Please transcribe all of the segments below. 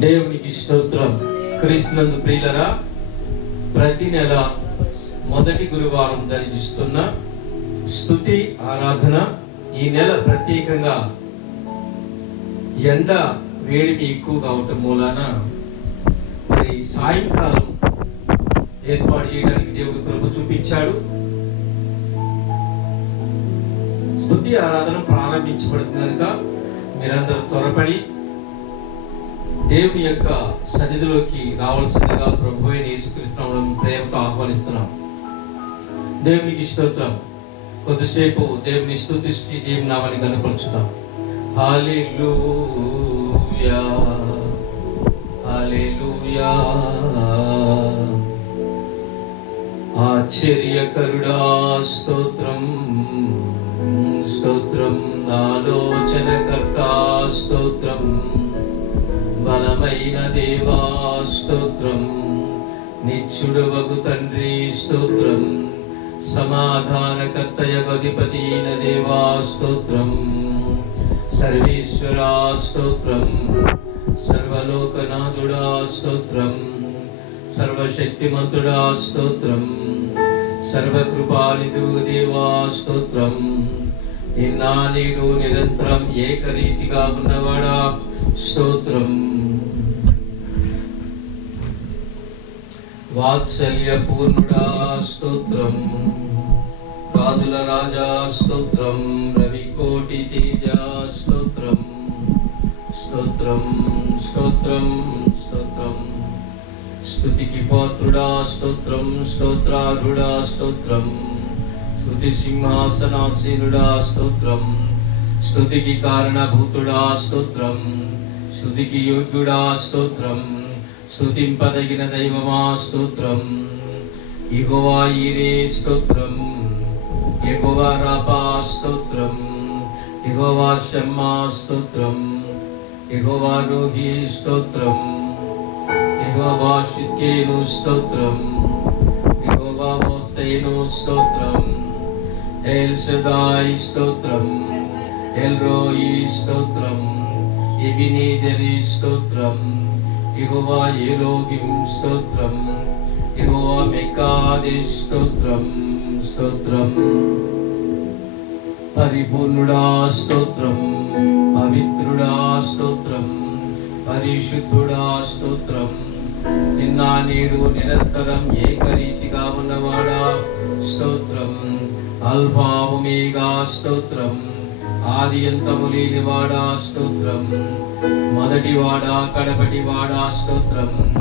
దేవునికి స్తోత్రం. క్రీస్తునందు ప్రియులరా, ప్రతి నెల మొదటి గురువారం జరిగిస్తున్న స్తుతి ఆరాధన ఈ నెల ప్రత్యేకంగా ఎండ వేడిమి ఎక్కువగా అవటం మూలాన మరి సాయంకాలం ఏర్పాటు చేయడానికి దేవుడు కృప చూపించాడు. స్తుతి ఆరాధన ప్రారంభించబడుతుంది కనుక మీరందరూ త్వరపడి దేవుని యొక్క సన్నిధిలోకి రావాల్సిందిగా ప్రభువైన యేసుక్రీస్తు ప్రేమతో ఆహ్వానిస్తున్నాం. దేవునికి స్తోత్రం. కొద్దిసేపు దేవుని స్తుతించి దేవుని నామాన్ని కనపరుచుదాం. హల్లెలూయా హల్లెలూయా. ఆశ్చర్యకరుడా స్తోత్రం స్తోత్రం. ఆలోచనకర్త స్తోత్రం. బలమైన దేవా స్తోత్రం. నిత్యుడవగు తండ్రి స్తోత్రం. సమాధానకర్తయగు అధిపతియైన దేవా స్తోత్రం. సర్వేశ్వరా స్తోత్రం. సర్వలోకనాథుడా స్తోత్రం. సర్వశక్తిమంతుడా స్తోత్రం. సర్వకృపానిధివు దేవా స్తోత్రం. నిన్న నేడు నిరంతరం ఏకరీతిగా ఉన్నవాడా స్తోత్రం. వాత్సల్య పూర్ణుడా స్తోత్రం. రాజుల రాజా స్తోత్రం. రవికోటి తేజ స్తోత్రం స్తోత్రం స్తోత్రం స్తోత్రం. స్తుతికి పాత్రుడా స్తోత్రం. స్తోత్రార్హుడా స్తోత్రం. స్తుతి సింహాసనాసీనుడా స్తోత్రం. స్తుతికి కారణభూతుడా స్తోత్రం. స్తుతికి యోగ్యుడా స్తోత్రం. స్తుతింపదగిన దైవమా స్తోత్రం. యెహోవా ఈరే స్తోత్రం. యెహోవా రాఫా స్తోత్రం. యెహోవా షమ్మా స్తోత్రం. యెహోవా రోహి స్తోత్రం. యెహోవా షిద్కేను స్తోత్రం. యెహోవా హోసేను స్తోత్రం. ఎల్ షదాయి స్తోత్రం. ఎల్ రోయి స్తోత్రం. ఎబినేజరి స్తోత్రం. యెహోవా ఎలోహిం స్తోత్రం. యెహోవా మెకాదేశ్ స్తోత్రం స్తోత్రం. పరిపూర్ణుడా స్తోత్రం. పవిత్రుడా స్తోత్రం. పరిశుద్ధుడా స్తోత్రం. నిన్న నేడు నిరంతరం ఏకరీతిగా ఉన్నవాడా స్తోత్రం. అల్ఫా ఒమేగా స్తోత్రం. ఆది అంతము లేనివాడా స్తోత్రం. మొదటివాడా కడపటివాడా స్తోత్రం.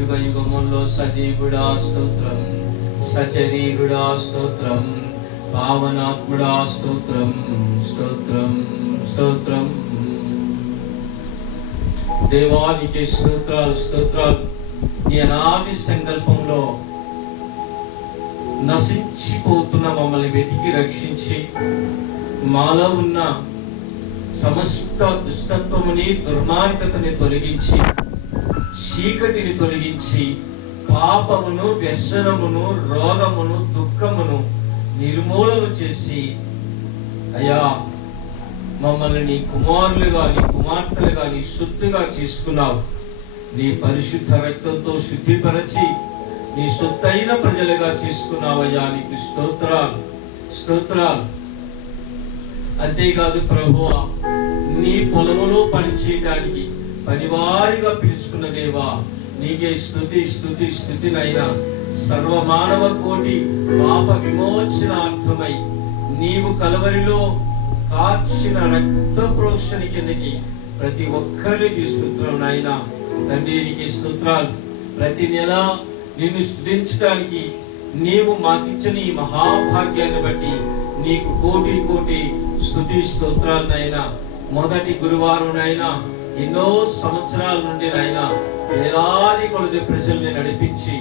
యుగ యుగముల్లో సజీవుడా స్తోత్రం. సచరీరుడా స్తోత్రం. పావనాత్ముడా స్తోత్రం స్తోత్రం స్తోత్రం. దేవానికి స్తోత్రాలు స్తోత్రాలు. నీ అనాది సంకల్పంలో నశించిపోతున్న మమ్మల్ని వెతికి రక్షించి మాలో ఉన్న సమస్త దుష్టత్వముని దుర్మార్గతని తొలగించి చీకటిని తొలగించి పాపమును వ్యసనమును రోగమును దుఃఖమును నిర్మూలన చేసి అయ్యా మమ్మల్ని నీ కుమారులుగా నీ కుమార్తెలుగా నీ శుద్ధిగా చేసుకున్నావు. నీ పరిశుద్ధ రక్తంతో శుద్ధిపరచి నీ సొత్తైన ప్రజలుగా చేసుకున్నావయ్యా. నీకు స్తోత్రాలు స్తోత్రాలు. అంతేకాదు ప్రభువా, నీ పొలములో పనిచేయడానికి పనివారిగా పిలుచుకున్న దేవా నీకే స్తుతి స్తుతి స్తుతినైనా. సర్వమానవ కోటి పాప విమోచనార్థమై నీవు కలవరిలో కార్చిన రక్త ప్రోక్షణ కిందకి ప్రతి ఒక్కరికి స్తోత్రం నాయనా. తండ్రి నీకు స్తోత్రాలు. ప్రతి నెల నిన్ను స్తుతించడానికి నీవు మాకిచ్చిన ఈ మహాభాగ్యాన్ని బట్టి నీకు కోటి కోటి స్తుతి స్తోత్రాలు నాయనా. మొదటి గురువారం నాయనా ఎన్నో సంవత్సరాల నుండి నాయనా వేలాది కొలది ప్రజల్ని నడిపించి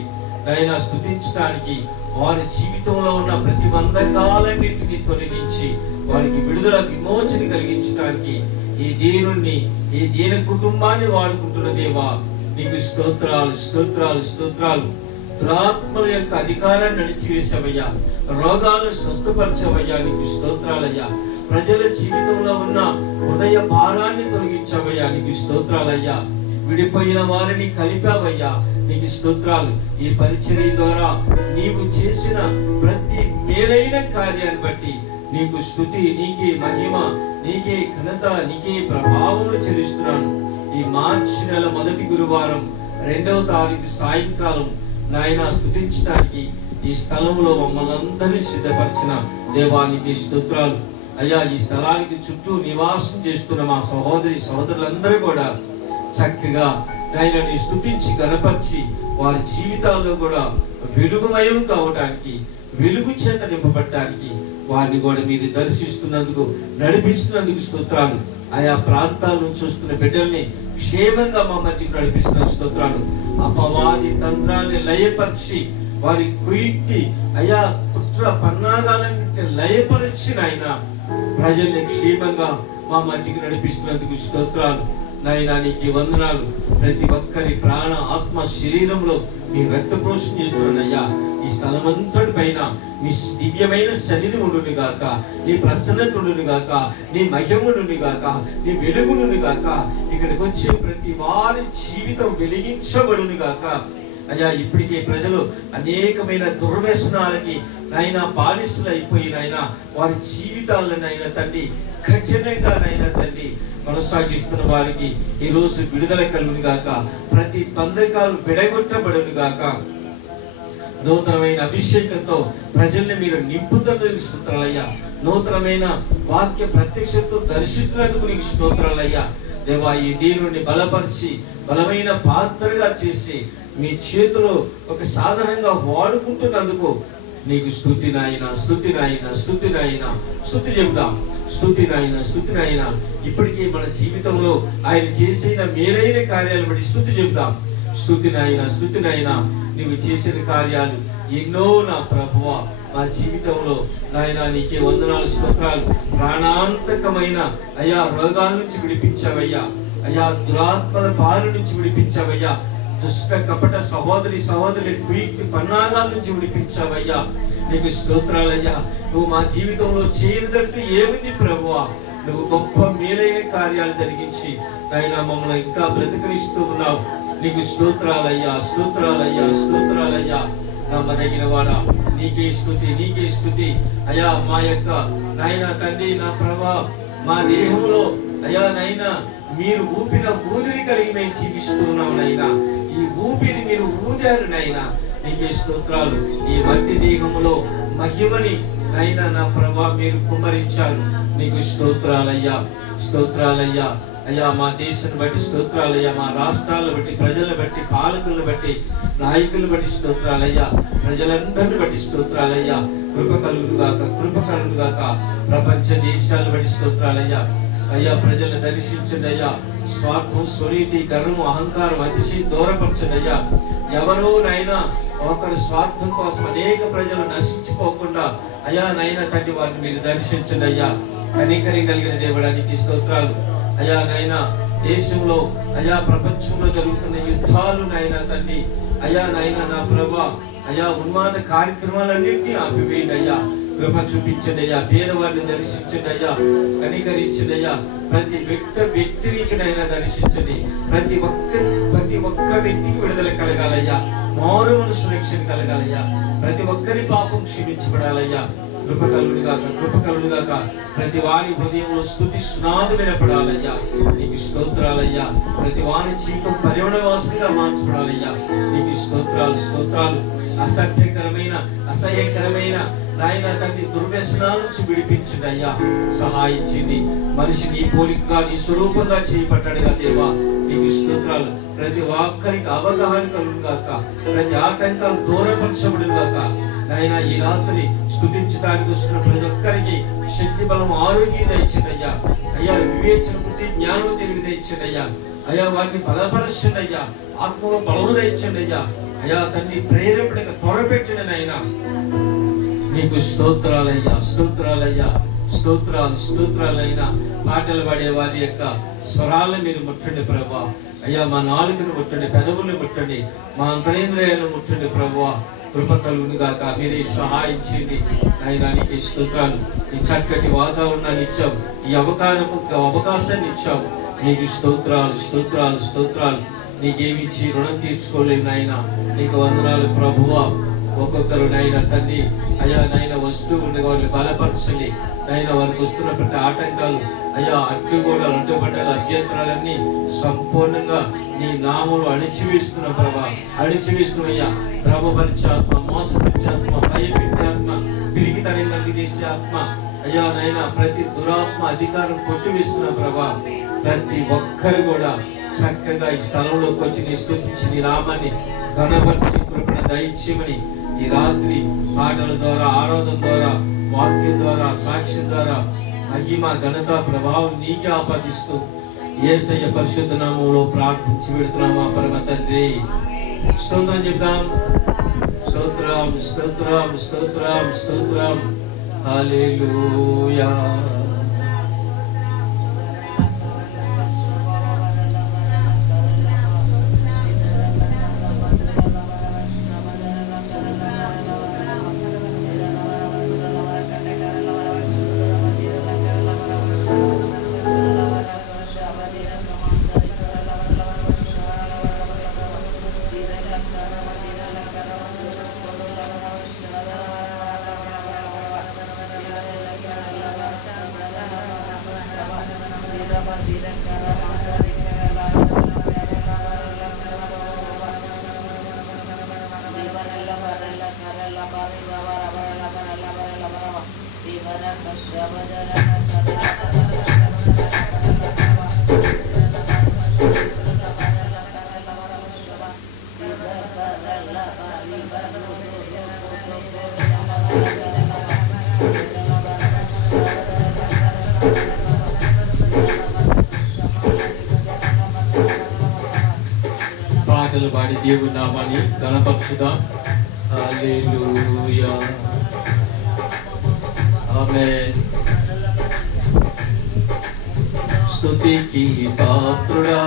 నాయనా స్తుతించడానికి వారి జీవితంలో ఉన్న ప్రతిబంధకాలన్నింటినీ తొలగించి వారికి విడుదల విమోచన కలిగించడానికి ఈ దీనుణ్ణి ఈ దీన కుటుంబాన్ని వాడుకుంటున్న దేవా నీకు స్తోత్రాలు స్తోత్రాలు స్తోత్రాలు. దురాత్మల యొక్క అధికారాన్ని అణిచివేశావయ్యా. రోగాలను స్వస్థపరచవయ్యా. నీకు స్తోత్రాలయ్యా. ప్రజల జీవితంలో ఉన్న హృదయ భారాన్ని తొలగించవయ్యా. నీకు స్తోత్రాలయ్యా. విడిపోయిన వారిని కలిపావయ్యా. నీకు స్తోత్రాలు. ఈ పరిచర్య ద్వారా నీవు చేసిన ప్రతి మేలైన కార్యాన్ని బట్టి నీకు స్తుతి, నీకే మహిమ, నీకే ఘనత, నీకే ప్రభావం చెల్లిస్తున్నాను. ఈ మార్చి నెల మొదటి గురువారం 2వ తారీఖు సాయంకాలం నాయన స్తుతించడానికి ఈ స్థలంలో మమ్మల్ని అందరినీ సిద్ధపరిచిన దేవానికి స్తోత్రాలు అయ్యా. ఈ స్థలానికి చుట్టూ నివాసం చేస్తున్న మా సహోదరి సహోదరులందరూ కూడా చక్కగా నాయనని స్తుతించి గణపరిచి వారి జీవితాల్లో కూడా వెలుగుమయం కావడానికి, వెలుగు చేత నింపబడటానికి వారిని కూడా మీరు దర్శిస్తున్నందుకు, నడిపిస్తున్నందుకు స్తోత్రాలు. ఆయా ప్రాంతాల నుంచి వస్తున్న బిడ్డల్ని క్షేమంగా మా మధ్యకు నడిపిస్తున్న స్తోత్రాలు. అపవాది తంత్రాన్ని లయపరిచి వారి కుయుక్తి అయా పుత్ర పన్నాగాలన్నింటినీ లయపరిచి నాయన ప్రజల్ని క్షేమంగా మా మధ్యకు నడిపిస్తున్నందుకు స్తోత్రాలు. నాయనా నీకు వందనాలు. ప్రతి ఒక్కరి ప్రాణ ఆత్మ శరీరంలో నీ రక్తపోషణ చేస్తున్నానయ్యా. ఈ స్థలమంతటి పైన నీ దివ్యమైన సన్నిధి ఉండును గాక, నీ ప్రసన్నత ఉండును గాక, నీ మహిమనుని గాక, నీ వెలుగును గాక. ఇక్కడికి వచ్చే ప్రతి వారి జీవితం వెలిగించబడును గాక. అయ్యా ఇప్పటికే ప్రజలు అనేకమైన దుర్వ్యసనాలకి నాయన బానిసలు అయిపోయి నాయన వారి జీవితాలను అయినా తండ్రి కఠినంగా నైనా తండ్రి కొనసాగిస్తున్న వారికి ఈ రోజు విడుదల కలుగును గాక. ప్రతి బంధకాలు విడగొట్టబడును గాక. నూతనమైన అభిషేకంతో ప్రజల్ని మీరు నింపుతున్నందుకు స్తోత్రాలయ్యా. నూతనమైన వాక్య ప్రత్యక్షతో దర్శిస్తున్నందుకు నీకు స్తోత్రాలయ్యా. దేవా ఈ దీనుని బలపరిచి బలమైన పాత్రగా చేసి మీ చేతిలో ఒక సాధనంగా వాడుకుంటున్నందుకు నీకు స్తుతి నాయన, స్తుతి నాయన, స్తుతి నాయన. స్తుతి చెబుదాం. స్తుతి నాయన, స్తుతి నాయన. ఇప్పటికీ మన జీవితంలో ఆయన చేసిన మేలైన కార్యాలు బట్టి స్తుతి చెబుదాం. స్తుతి నాయన, స్తుతి నాయన. నీవు చేసిన కార్యాలు ఎన్నో నా ప్రభువా మా జీవితంలో నాయన నీకే వందనాలు, స్తోత్రాలు. ప్రాణాంతకమైన అయ్యా రోగాల నుంచి విడిపించావయ్యా. అయ్యా దురాత్మల బారి నుంచి విడిపించావయ్యా. దుష్ట కపట సహోదరి కుయుక్తి పన్నాగాల నుంచి విడిపించావయ్యా. నీకు స్తోత్రాలయ్యా. నువ్వు మా జీవితంలో చేయనిదంటూ ఏముంది ప్రభువా. నువ్వు గొప్ప మేలైన కార్యాలు జరిగించి నాయన మమ్మల్ని ఇంకా బ్రతికిస్తూ ఉన్నావు. నీకు స్తోత్రాలయ్యా, స్తోత్రాలయ్యా, స్తోత్రాలయ్యా. నమ్మదగిన వాడా నీకే స్తుతి, నీకే స్తుతి అయ్యా. మా యొక్క నాయన తండ్రి నా ప్రభా మా దేహంలో అయ్యా నైనా మీరు ఊపిన ఊదిని కలిగి మేము జీవిస్తూ ఉన్నాం నైనా. ఈ ఊపిరి మీరు ఊదారు నైనా. నీకే స్తోత్రాలు. ఈ మట్టి దేహంలో మహిమని నైనా నా ప్రభా మీరు కుమ్మరించారు. నీకు స్తోత్రాలయ్యా, స్తోత్రాలయ్యా. అయ్యా మా దేశాన్ని బట్టి స్తోత్రాలయ్యా. మా రాష్ట్రాలను బట్టి, ప్రజలను బట్టి, పాలకులను బట్టి, నాయకులను బట్టి స్తోత్రాలయ్యా. ప్రజలందరిని బట్టి స్తోత్రాలయ్యా. కృప కలుగును గాక, కృప కలుగును గాక. ప్రపంచ దేశాలను బట్టి స్తోత్రాలయ్యా. అయ్యా ప్రజలను దర్శించండి అయ్యా. స్వార్థం, స్వనీతి, గర్వం, అహంకారం, అతిశయం దూరపరచండి అయ్యా. ఎవరో నైనా ఒకరి స్వార్థం కోసం అనేక ప్రజలు నశించిపోకుండా అయ్యా నైనా తండ్రి వారిని మీరు దర్శించండి అయ్యా. కనికరి కలిగిన దేవుడానికి స్తోత్రాలు అయ్యా. నైనా దేశంలో అయ్యా ప్రపంచంలో జరుగుతున్న యుద్ధాలు నైనా తండ్రి అయ్యా నైనా నా ప్రభా అయ్యా ఉన్మాద కార్యక్రమాలన్నింటినీ ఆపివేయండి అయ్యా. కృప చూపించండి అయ్యా. పేదవారిని దర్శించండి అయ్యా. కనికరించండి అయ్యా. ప్రతి వ్యక్తినైనా దర్శించండి. ప్రతి ఒక్క వ్యక్తికి విడుదల కలగాలయ్యా. మారు మనసు రక్షణ కలగాలయ్యా. ప్రతి ఒక్కరి పాపం క్షమించబడాలయ్యా. కృప కలుగును గాక, కృప కలుగును గాక. ప్రతి వారి హృదయంలో స్తుతి సునాదం వినపడాలయ్యా. నీకు స్తోత్రాలయ్యా. ప్రతి వారి జీవితం పరిమళవాసనగా మార్చబడాలయ్యా. నీకు స్తోత్రాలు, స్తోత్రాలు. అసభ్యకరమైన అసహ్యకరమైన నాయన తండ్రి దుర్వ్యసనాల నుంచి విడిపించండి అయ్యా. సహాయించింది మనిషి నీ పోలికగా నీ స్వరూపంగా చేయబడ్డాడుగా దేవా. నీకు స్తోత్రాలు. ప్రతి ఒక్కరికి అవగాహన కలుగును గాక. ప్రతి ఆటంకాలు దూరపరచబడును గాక. నాయన ఈ రాత్రి స్తుతించడానికి వస్తున్న ప్రతి ఒక్కరికి శక్తి, బలం, ఆరోగ్యం దయచండి అయ్యా. అయ్యా వివేచన బుద్ధి, జ్ఞానం తెలివి దయచండి అయ్యా. అయ్యా వారిని బలపరచండి అయ్యా. ఆత్మలో బలము దయచండి అయ్యా. అయ్యా తండ్రి ప్రేరేపణగా త్వరపెట్టిన నాయన నీకు స్తోత్రాలయ్యా, స్తోత్రాలయ్యా, స్తోత్రాలు, స్తోత్రాలైనా. పాటలు పాడే వారి యొక్క స్వరాలను మీరు ముట్టండి ప్రభా. అయ్యా మా నాలుకను ముట్టండి, పెదవులను ముట్టండి, మా అంతరేంద్రియాలను ముట్టండి ప్రభువా. కృప కలుగును గాక. మీరే సహాయం చేయండి నాయనా. నీకే స్తోత్రాలు. ఈ చక్కటి వాతావరణాన్ని ఇచ్చావు, ఈ అవకాశాన్ని ఇచ్చావు. నీకు స్తోత్రాలు స్తోత్రాలు స్తోత్రాలు. నీకేమిచ్చి రుణం తీర్చుకోలేవు నాయన. నీకు వందనాలు ప్రభువా. ఒక్కొక్కరు నాయన తండ్రి అయ్యా నాయన వస్తూ ఉండగా వారిని బలపరచండి నాయన. వారికి వస్తున్న ప్రతి ఆటంకాలు అయ్యా అడ్డుగోడలు అడ్డుపడ్డాలు అభ్యంతరాలన్నీ సంపూర్ణంగా నీ నామములు అణిచివేస్తున్న ప్రభా, అణిచివేస్తున్నాయ్యా. భ్రమపరిచాత్మ, మోసపరిచాత్మ, భయపెట్టాత్మ, పిరికితనం కలిగజేసే ఆత్మ అయ్యా నాయన ప్రతి దురాత్మ అధికారం కొట్టివేస్తున్న ప్రభా. ప్రతి ఒక్కరు కూడా చక్కగా ఈ స్థలంలోకి వచ్చి నీ స్తుతించి నీ నామాన్ని ఘనపరిచి కృపణ దయచేయమని ఈ రాత్రి పాటల ద్వారా, ఆరాధన ద్వారా, వాక్యం ద్వారా, సాక్ష్యం ద్వారా మహిమ ఘనత ప్రభావం నీకే ఆపాదిస్తూ యేసయ్య పరిశుద్ధ నామములో ప్రార్థించి పెడుతున్నామా పరమ తండ్రి. స్తోత్రం చెప్తాం. స్తోత్రం స్తోత్రం స్తోత్రం స్తోత్రం. హల్లెలూయా. పాటలు పాడి దేవుని నామాన్ని ఘనపరచుదాం. హల్లెలూయా. ఆమేన్. స్తుతికి పాత్రుడా,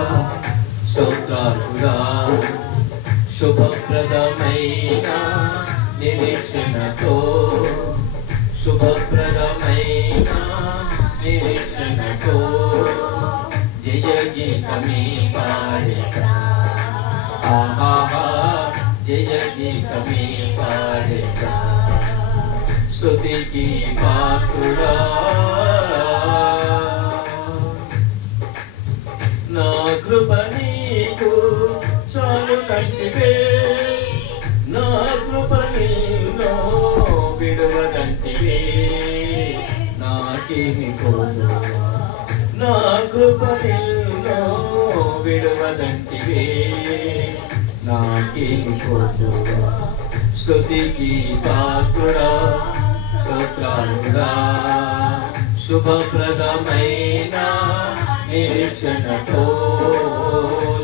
స్తోత్రార్హుడా, శుభప్రదమైన నిరీక్షణతో, శుభప్రదమైన నిరీక్షణతో జయ గీతమే పాడేదా. ఆహా జయ గీతమే పాడేదా. స్తుతికి పాత్రుడా, నా కృప నీకు చాలు కంటివే, నా కృప నీలో విడువదంటివే. నాకేమి కోదు, నా కృప నీలో విడువదంటివే. నాకేమి కోదు. స్తుతికి పాత్రుడా, స్తోత్రాలుడా, శుభప్రదమైన నిరీక్షణతో,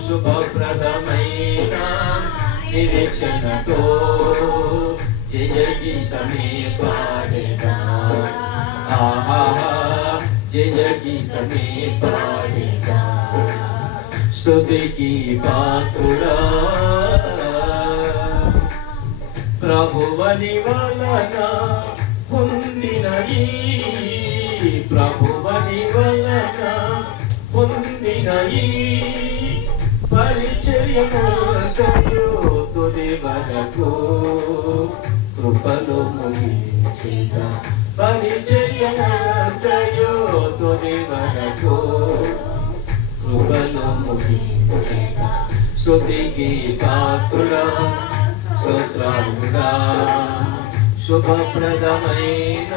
శుభప్రదమైన నిరీక్షణతో జయ గీతమే పాడేదా. ఆహా జయ గీతమే పాడేదా. స్తుతికి పాత్రుడా, ప్రభువని వలన పొందినయి, ప్రభువని వలన పొందినయి పరిచర్యములతో తుది వరకు కృపలో ముగించేదా. పరిచర్యములతో తుది వరకు కృపలో ముగించేదా. స్తుతికి పాత్రుడా, స్తోత్రాలుడా, శుభప్రదమైన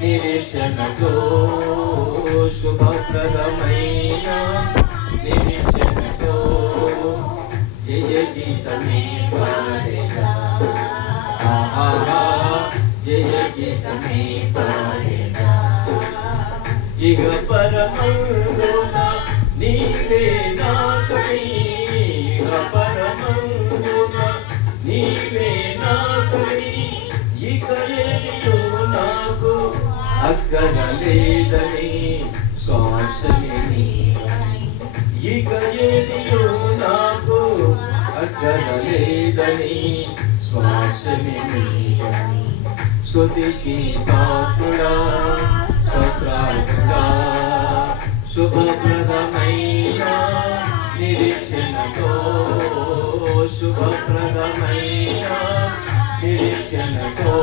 నిరీక్షణతో, శుభప్రదమైన నిరీక్షణతో జయ గీతమే పాడేదా. ఆహా జయ గీతమే పాడేదా. ఇగ పరమందున నీవే నాకై, ఇగ పరమందున నీవే నాకై, ఇక ఏదియో నాకు అక్కర లేదని శ్వాసమే నీవని, ఇక ఏదియో నాకు అక్కర లేదని శ్వాసమే నీవని. స్తుతికి పాత్రుడా, స్తోత్రాలుడా, శుభప్రదమైన నిరీక్షణతో, శుభప్రదమైన నిరీక్షణతో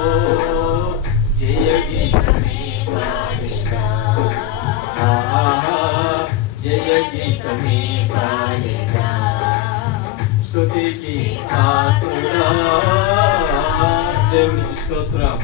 జయ గీతమే పాడెదా, జయ గీతమే పాడెదా. స్తుతికి పాత్రుడా దేవునికి స్తోత్రం.